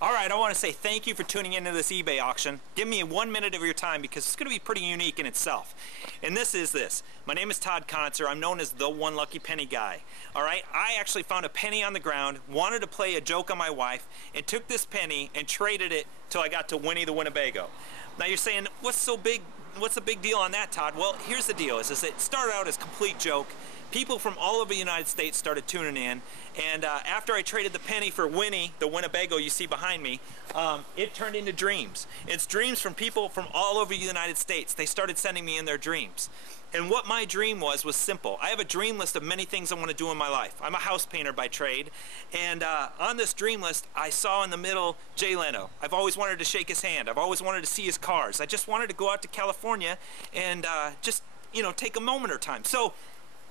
Alright, I want to say thank you for tuning into this eBay auction. Give me 1 minute of your time because it's going to be pretty unique in itself. And this is this. My name is Todd Conser. I'm known as the One Lucky Penny Guy. Alright, I actually found a penny on the ground, wanted to play a joke on my wife, and took this penny and traded it till I got to Winnie the Winnebago. Now you're saying, what's the big deal on that, Todd? Well, here's the deal. Is it started out as a complete joke. People from all over the United States started tuning in, and after I traded the penny for Winnie, the Winnebago you see behind me, it turned into dreams. It's dreams from people from all over the United States. They started sending me in their dreams. And what my dream was simple. I have a dream list of many things I want to do in my life. I'm a house painter by trade, and on this dream list, I saw in the middle Jay Leno. I've always wanted to shake his hand. I've always wanted to see his cars. I just wanted to go out to California and just, you know, take a moment or time. So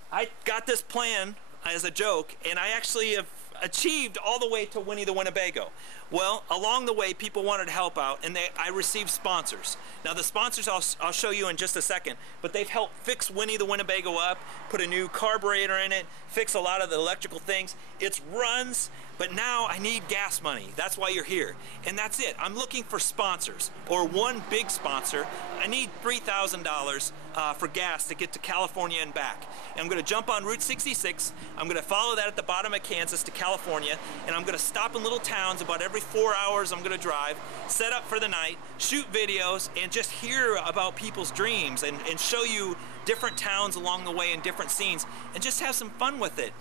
I got this plan as a joke, and I actually have achieved all the way to Winnie the Winnebago. Well, along the way, people wanted to help out, and I received sponsors. Now, the sponsors I'll show you in just a second, but they've helped fix Winnie the Winnebago up, put a new carburetor in it, fix a lot of the electrical things. It runs, but now I need gas money. That's why you're here. And that's it. I'm looking for sponsors, or one big sponsor. I need $3,000 for gas to get to California and back. And I'm going to jump on Route 66. I'm going to follow that at the bottom of Kansas to California, and I'm going to stop in little towns about every 4 hours. I'm going to drive, set up for the night, shoot videos, and just hear about people's dreams and show you different towns along the way and different scenes, and just have some fun with it.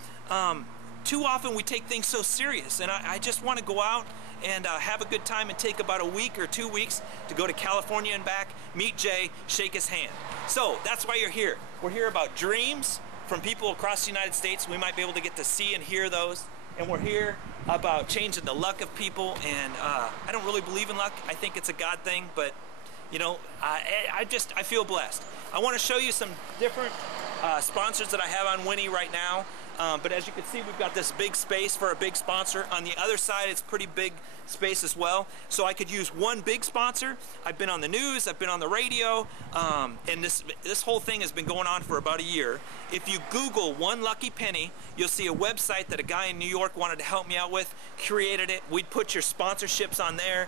Too often we take things so serious, and I just want to go out and have a good time and take about a week or 2 weeks to go to California and back, meet Jay, shake his hand. So that's why you're here. We're here about dreams from people across the United States. We might be able to get to see and hear those. And we're here about changing the luck of people, and I don't really believe in luck. I think it's a God thing, but you know, I feel blessed. I want to show you some different sponsors that I have on Winnie right now. But as you can see, we've got this big space for a big sponsor. On the other side, it's pretty big space as well. So I could use one big sponsor. I've been on the news, I've been on the radio, and this whole thing has been going on for about a year. If you Google One Lucky Penny, you'll see a website that a guy in New York wanted to help me out with, created it. We'd put your sponsorships on there,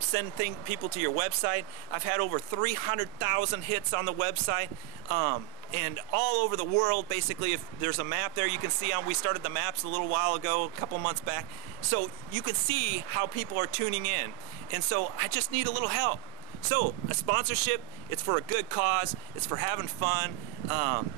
send people to your website. I've had over 300,000 hits on the website. And all over the world, basically. If there's a map there you can see on, we started the maps a little while ago, a couple months back, so you can see how people are tuning in. And so I just need a little help. So a sponsorship, it's for a good cause, it's for having fun, and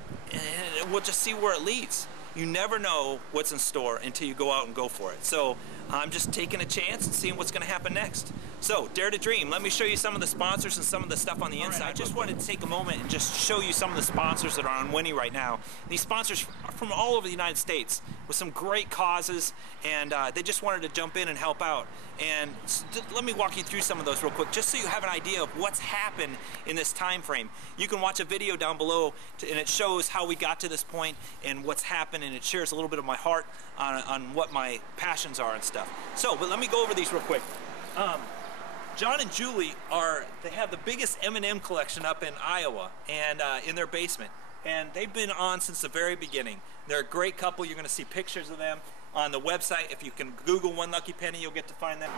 we'll just see where it leads. You never know what's in store until you go out and go for it. So I'm just taking a chance and seeing what's going to happen next. So, dare to dream. Let me show you some of the sponsors and some of the stuff on the inside. I just wanted to take a moment and just show you some of the sponsors that are on Winnie right now. These sponsors are from all over the United States with some great causes, and they just wanted to jump in and help out. And let me walk you through some of those real quick, just so you have an idea of what's happened in this time frame. You can watch a video down below, and it shows how we got to this point and what's happened, and it shares a little bit of my heart on what my passions are and stuff. So, but let me go over these real quick. John and Julie they have the biggest M&M collection up in Iowa, and in their basement. And they've been on since the very beginning. They're a great couple. You're going to see pictures of them on the website. If you can Google One Lucky Penny, you'll get to find them.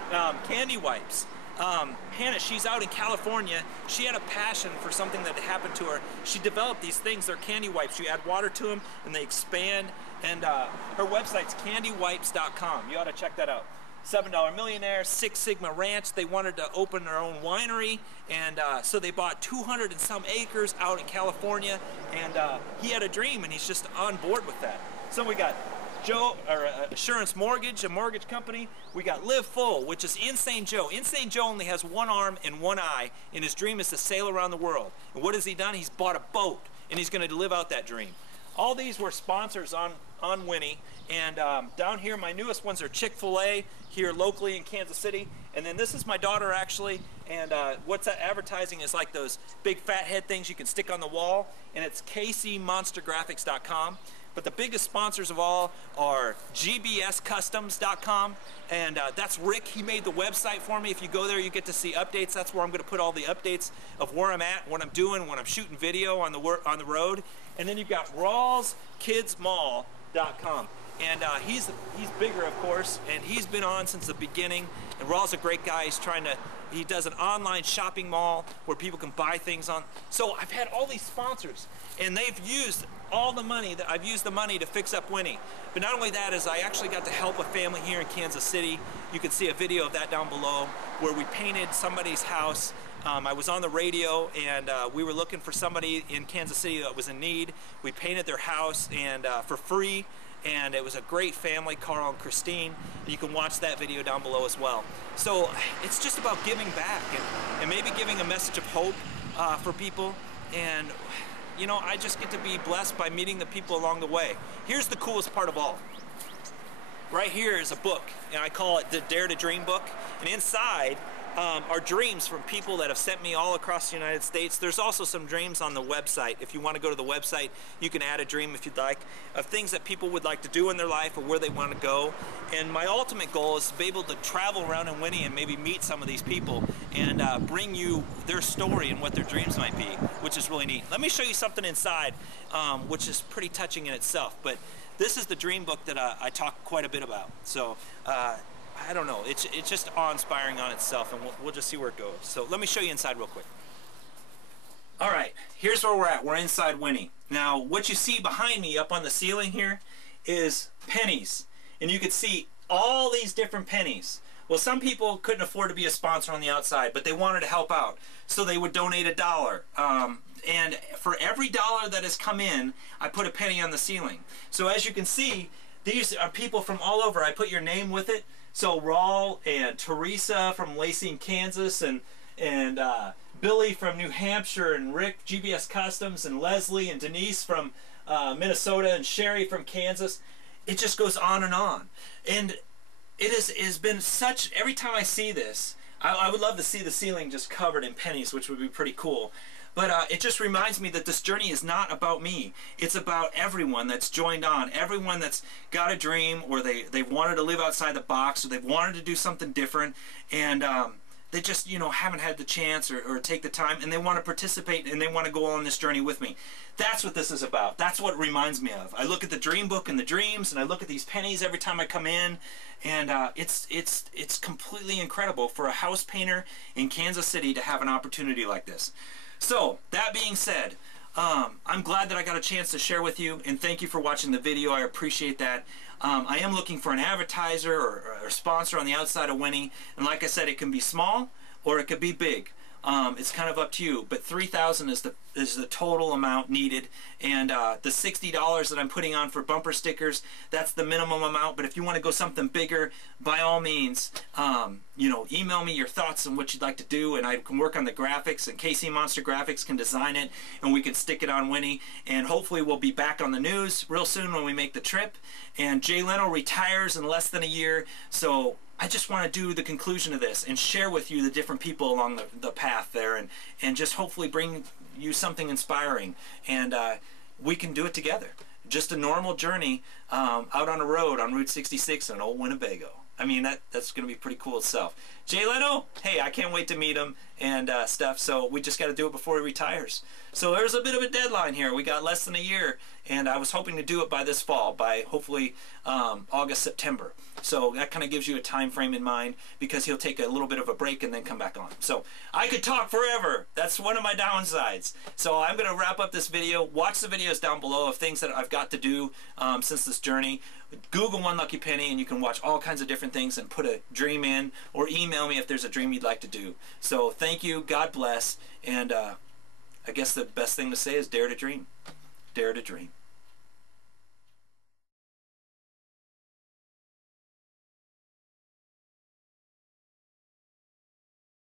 Candy wipes. Hannah, she's out in California. She had a passion for something that happened to her. She developed these things. They're candy wipes. You add water to them, and they expand. And her website's candywipes.com. You ought to check that out. $7 Millionaire, Six Sigma Ranch. They wanted to open their own winery, and so they bought 200 and some acres out in California, and he had a dream, and he's just on board with that. So we got Assurance Mortgage, a mortgage company. We got Live Full, which is Insane Joe. Insane Joe only has one arm and one eye, and his dream is to sail around the world. And what has he done? He's bought a boat, and he's going to live out that dream. All these were sponsors on Winnie, and down here my newest ones are Chick-fil-A here locally in Kansas City, and then this is my daughter actually, and what's that advertising is like those big fat head things you can stick on the wall, and it's kcmonstergraphics.com. But the biggest sponsors of all are gbscustoms.com, and that's Rick. He made the website for me. If you go there, you get to see updates. That's where I'm going to put all the updates of where I'm at, what I'm doing, when I'm shooting video on the road. And then you've got rawlskidsmall.com. And he's bigger, of course, and he's been on since the beginning. And Raw's a great guy. He does an online shopping mall where people can buy things on. So I've had all these sponsors, and they've used all the money that I've used the money to fix up Winnie. But not only that, is I actually got to help a family here in Kansas City. You can see a video of that down below where we painted somebody's house. I was on the radio, and we were looking for somebody in Kansas City that was in need. We painted their house and for free. And it was a great family, Carl and Christine. You can watch that video down below as well. So it's just about giving back and maybe giving a message of hope for people. And, you know, I just get to be blessed by meeting the people along the way. Here's the coolest part of all. Right here is a book, and I call it the Dare to Dream book. And inside are dreams from people that have sent me all across the United States. There's also some dreams on the website. If you want to go to the website, you can add a dream if you'd like, of things that people would like to do in their life or where they want to go. And my ultimate goal is to be able to travel around in Winnie and maybe meet some of these people and bring you their story and what their dreams might be, which is really neat. Let me show you something inside, which is pretty touching in itself. But this is the dream book that I talk quite a bit about. So I don't know, it's just awe-inspiring on itself, and we'll just see where it goes. So let me show you inside real quick. All right, here's where we're at. We're inside Winnie. Now, what you see behind me up on the ceiling here is pennies, and you can see all these different pennies. Well, some people couldn't afford to be a sponsor on the outside, but they wanted to help out, so they would donate $1. And for every dollar that has come in, I put a penny on the ceiling. So as you can see, these are people from all over. I put your name with it. So Raul and Teresa from Lacey, Kansas, and Billy from New Hampshire, and Rick, GBS Customs, and Leslie and Denise from Minnesota, and Sherry from Kansas. It just goes on and on. And it has been such, every time I see this, I would love to see the ceiling just covered in pennies, which would be pretty cool. But it just reminds me that this journey is not about me. It's about everyone that's joined on, everyone that's got a dream, or they've wanted to live outside the box, or they've wanted to do something different, and they just, you know, haven't had the chance or take the time, and they want to participate, and they want to go on this journey with me. That's what this is about. That's what it reminds me of. I look at the dream book and the dreams, and I look at these pennies every time I come in, and it's completely incredible for a house painter in Kansas City to have an opportunity like this. So, that being said, I'm glad that I got a chance to share with you, and thank you for watching the video. I appreciate that. I am looking for an advertiser or a sponsor on the outside of Winnie, and like I said, it can be small or it could be big. It's kind of up to you, but $3,000 is the total amount needed, and the $60 that I'm putting on for bumper stickers, that's the minimum amount. But if you want to go something bigger, by all means, you know, email me your thoughts on what you'd like to do, and I can work on the graphics, and KC Monster Graphics can design it, and we can stick it on Winnie, and hopefully we'll be back on the news real soon when we make the trip. And Jay Leno retires in less than a year, so I just want to do the conclusion of this and share with you the different people along the path there, and just hopefully bring you something inspiring, and we can do it together. Just a normal journey out on a road on Route 66 in old Winnebago. I mean, that's going to be pretty cool itself. Jay Leno, hey, I can't wait to meet him and stuff, so we just got to do it before he retires. So there's a bit of a deadline here. We got less than a year, and I was hoping to do it by this fall, by hopefully August, September. So that kind of gives you a time frame in mind, because he'll take a little bit of a break and then come back on. So I could talk forever. That's one of my downsides. So I'm going to wrap up this video. Watch the videos down below of things that I've got to do since this journey. Google One Lucky Penny, and you can watch all kinds of different things and put a dream in, or email me if there's a dream you'd like to do. So thank you, God bless, and I guess the best thing to say is dare to dream. Dare to dream.